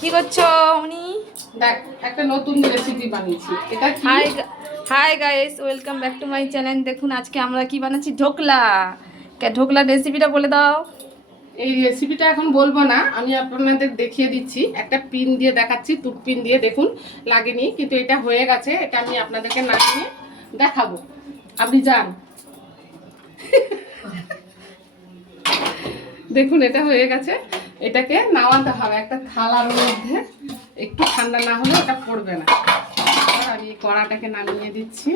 কি করছো উনি? দেখ একটা নতুন রেসিপি বানিয়েছি। এটা কি? Hi guys, welcome back to my channel. দেখুন আজকে আমরা কি বানাচ্ছি, ঢোকলা। ঢোকলার রেসিপিটা বলে দাও। এই রেসিপিটা এখন বলবো না, আমি আপনাদের দেখিয়ে দিচ্ছি। একটা পিন দিয়ে দেখাচ্ছি, তুট পিন দিয়ে। দেখুন লাগেনি, কিন্তু এটা হয়ে গেছে। এটা আমি আপনাদেরকে নামিয়ে দেখাবো। আপনি যান। দেখুন এটা হয়ে গেছে। এটাকে নামাতে হবে একটা থালার মধ্যে। একটু ঠান্ডা না হলে এটা পড়বে না। আর আমি কড়াটাকে নামিয়ে দিচ্ছি।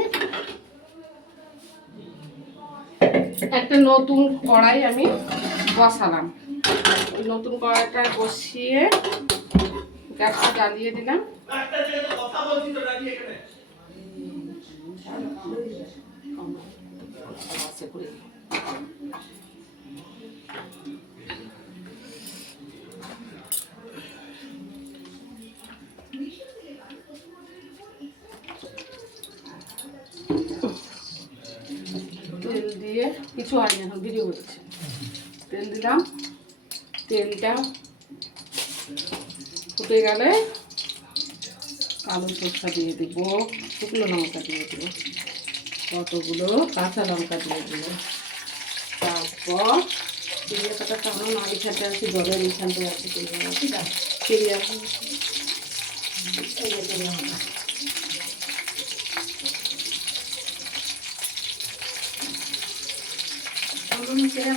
একটা নতুন কড়াই আমি বসালাম। নতুন কড়াইটা বসিয়ে গ্যাসটা জ্বালিয়ে দিলাম। তেল দিয়ে কিছু হয়নি, এখন ভিডিও করছি। তেল দিলাম। তেলটা ফুটে গেলে কালো সরষা দিয়ে দিব, শুকনো লঙ্কা দিয়ে দেবো, কতগুলো কাঁচা লঙ্কা দিয়ে দেবো। তারপর চিড়িয়া পাতাটা আমার মাড়ি ছাটে আছে, জলের এইখানটা আছে, চিড়িয়া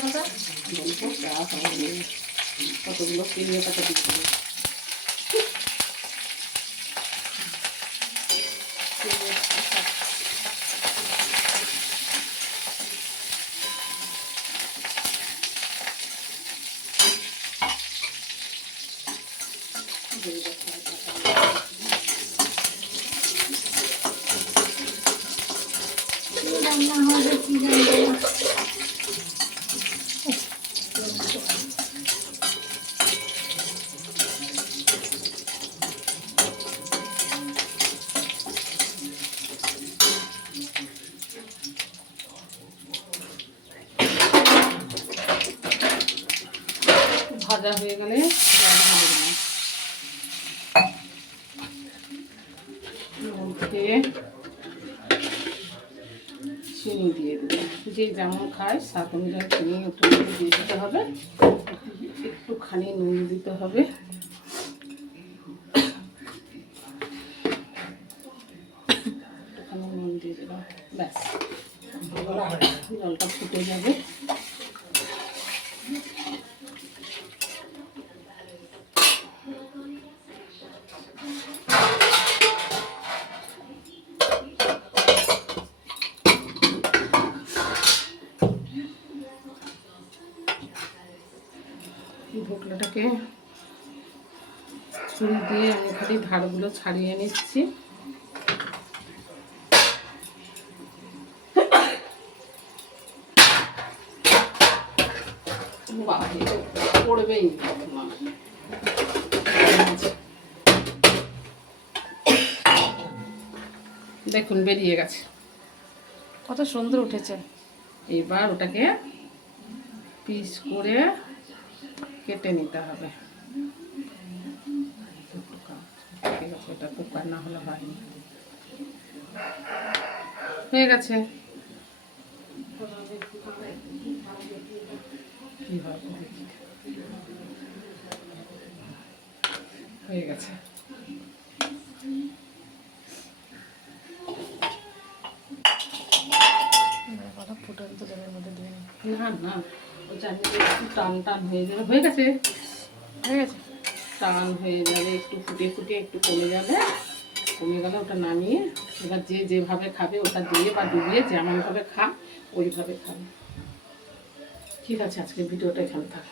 পাতা কতগুলো চিড়িয়া পাতা দিয়ে দেবো। ভাজা হয়ে গেলে চিনি দিয়ে দেবো। যে যেমন খায় স্বাদ অনুযায়ী চিনি একটু দিয়ে দিতে হবে। একটুখানি নুন দিতে হবে। একটুখানি নুন দিয়ে দিলাম, ব্যাস। জলটা ফুটে যাবে। ঢোকলাটাকে ছুরি দিয়ে আমি খালি ধারগুলো ছাড়িয়ে নিচ্ছি। পড়বেই দেখুন বেরিয়ে গেছে, কত সুন্দর উঠেছে। এবার ওটাকে পিস করে কেটে নিতে হবে। এটা কুকার না হলে হয়নি। হয়ে গেছে। হয়ে গেছে। না না, ওই চাটনিটা একটু টান টান হয়ে যাবে। হয়ে গেছে, হয়ে গেছে। টান হয়ে যাবে, একটু ফুটে ফুটে একটু কমে যাবে। কমে গেলে ওটা নামিয়ে এবার যে যেভাবে খাবে ওটা দিয়ে বা ডুবিয়ে যেমনভাবে খা ওইভাবে খাবে। ঠিক আছে, আজকে ভিডিওটা এখানে থাক।